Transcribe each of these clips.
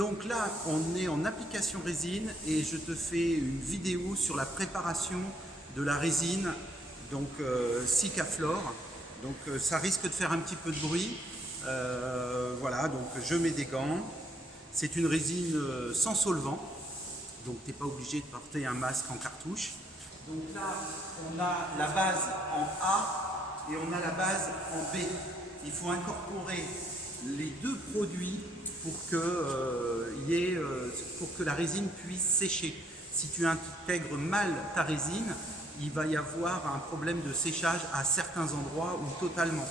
Donc là, on est en application résine et je te fais une vidéo sur la préparation de la résine, donc Sikaflor. Donc ça risque de faire un petit peu de bruit. Voilà, donc je mets des gants. C'est une résine sans solvant, donc tu n'es pas obligé de porter un masque en cartouche. Donc là, on a la base en A et on a la base en B. Il faut incorporer les deux produits pour que, pour que la résine puisse sécher. Si tu intègres mal ta résine, il va y avoir un problème de séchage à certains endroits ou totalement.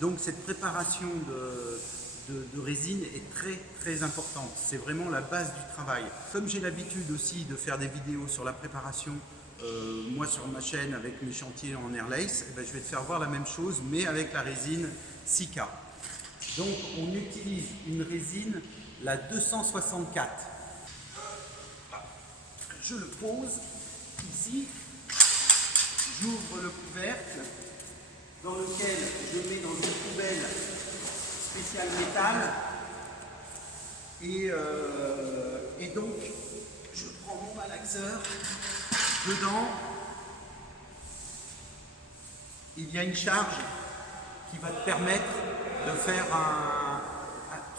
Donc cette préparation de résine est très importante. C'est vraiment la base du travail. Comme j'ai l'habitude aussi de faire des vidéos sur la préparation, moi sur ma chaîne avec mes chantiers en airlace, je vais te faire voir la même chose mais avec la résine Sika. Donc on utilise une résine, la 264. Je le pose ici, j'ouvre le couvercle dans lequel je mets dans une poubelle spéciale métal et donc je prends mon malaxeur. Dedans, il y a une charge qui va te permettre de faire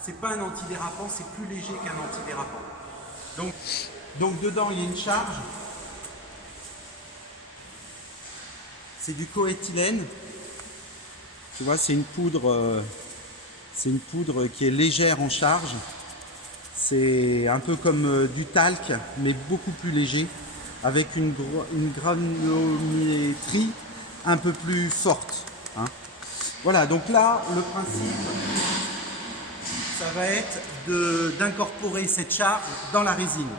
c'est pas un antidérapant, c'est plus léger qu'un antidérapant. Donc dedans, il y a une charge. C'est du coéthylène. Tu vois, c'est une poudre qui est légère en charge. C'est un peu comme du talc, mais beaucoup plus léger, avec une granulométrie un peu plus forte. Hein. Voilà, donc là, le principe, ça va être d'incorporer cette charge dans la résine.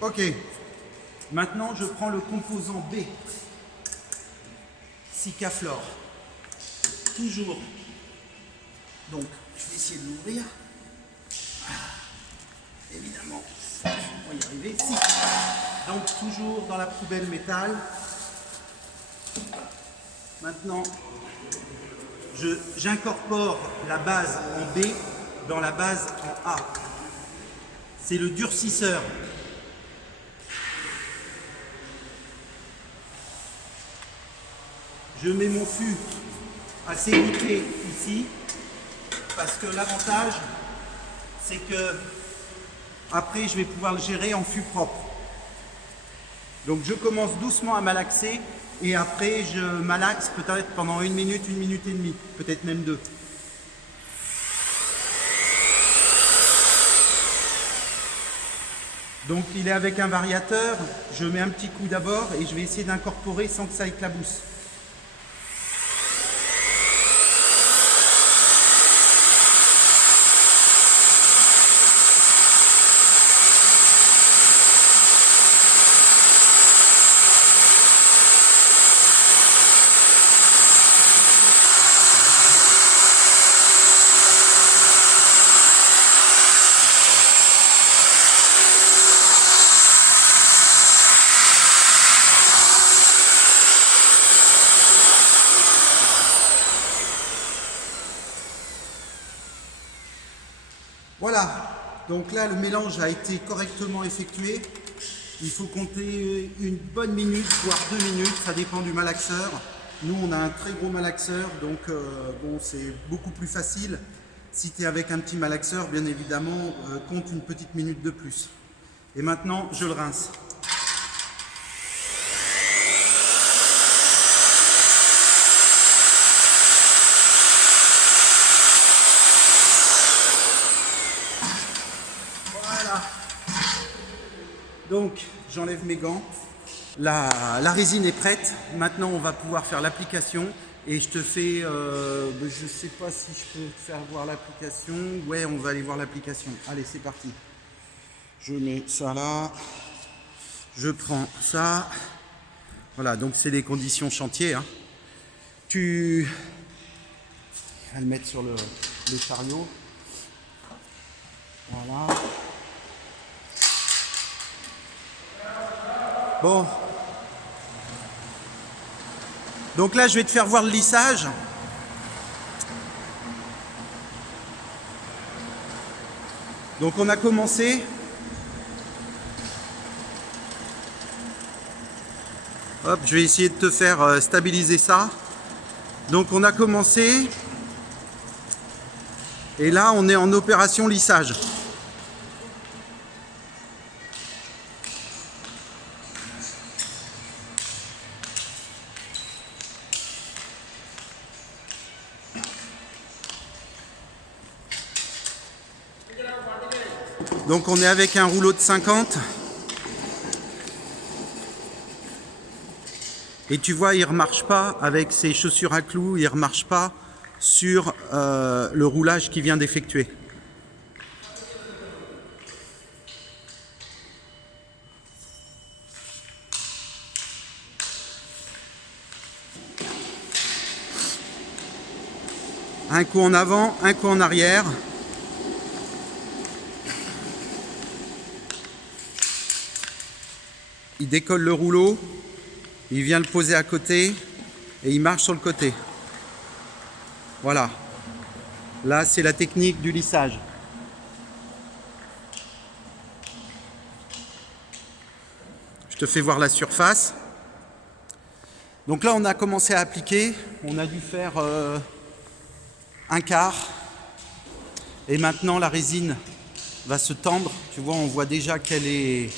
Ok, maintenant je prends le composant B, Sikaflor. Toujours. Donc, je vais essayer de l'ouvrir. Évidemment, on va y arriver. Si. Donc, toujours dans la poubelle métal. Maintenant, j'incorpore la base en B dans la base en A. C'est le durcisseur. Je mets mon fût assez goûté ici parce que l'avantage c'est que après je vais pouvoir le gérer en fût propre. Donc je commence doucement à malaxer et après je malaxe peut-être pendant une minute et demie, peut-être même 2. Donc il est avec un variateur, je mets un petit coup d'abord et je vais essayer d'incorporer sans que ça éclabousse. Voilà, donc là le mélange a été correctement effectué. Il faut compter une bonne minute, voire 2 minutes, ça dépend du malaxeur. Nous on a un très gros malaxeur, donc bon, c'est beaucoup plus facile. Si tu es avec un petit malaxeur, bien évidemment, compte une petite minute de plus. Et maintenant, je le rince. Donc, j'enlève mes gants. La résine est prête. Maintenant, on va pouvoir faire l'application. Et je te fais... je ne sais pas si je peux te faire voir l'application. Ouais, on va aller voir l'application. Allez, c'est parti. Je mets ça là. Je prends ça. Voilà, donc c'est les conditions chantier. Hein. Je vais le mettre sur le chariot. Voilà. Bon. Donc là, je vais te faire voir le lissage. Donc on a commencé. Hop, je vais essayer de te faire stabiliser ça. Donc on a commencé. Et là, on est en opération lissage. Donc on est avec un rouleau de 50. Et tu vois, il ne remarche pas avec ses chaussures à clous, il ne remarche pas sur le roulage qu'il vient d'effectuer. Un coup en avant, un coup en arrière. Il décolle le rouleau, il vient le poser à côté et il marche sur le côté. Voilà. Là, c'est la technique du lissage. Je te fais voir la surface. Donc là, on a commencé à appliquer. On a dû faire un quart. Et maintenant, la résine va se tendre. Tu vois, on voit déjà qu'elle est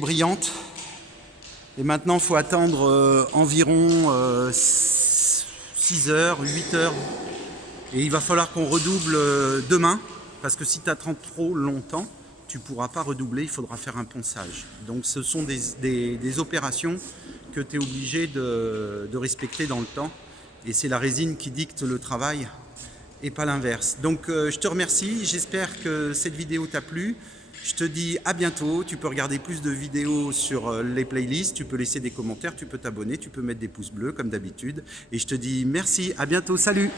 brillante. Et maintenant, il faut attendre environ 6 heures, 8 heures. Et il va falloir qu'on redouble demain. Parce que si tu attends trop longtemps, tu ne pourras pas redoubler, il faudra faire un ponçage. Donc ce sont des opérations que tu es obligé de respecter dans le temps. Et c'est la résine qui dicte le travail et pas l'inverse. Donc je te remercie, j'espère que cette vidéo t'a plu. Je te dis à bientôt, tu peux regarder plus de vidéos sur les playlists, tu peux laisser des commentaires, tu peux t'abonner, tu peux mettre des pouces bleus comme d'habitude. Et je te dis merci, à bientôt, salut!